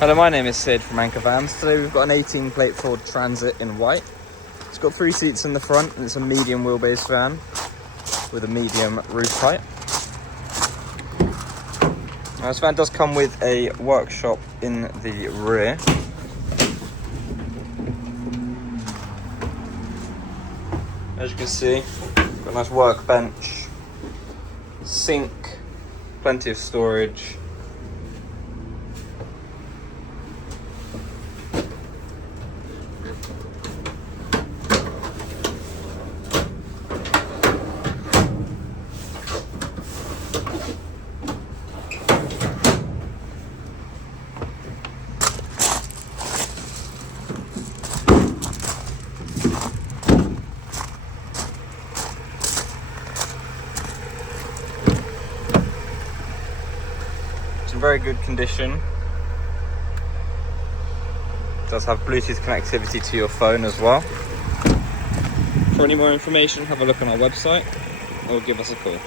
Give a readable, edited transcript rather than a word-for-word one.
Hello, my name is Sid from Anchor Vans. Today we've got an 18 plate Ford Transit in white. It's got 3 seats in the front and it's a medium wheelbase van with a medium roof height. Now, this van does come with a workshop in the rear. As you can see, got a nice workbench, sink, plenty of storage. It's in very good condition. It does have Bluetooth connectivity to your phone as well. For any more information, have a look on our website or give us a call.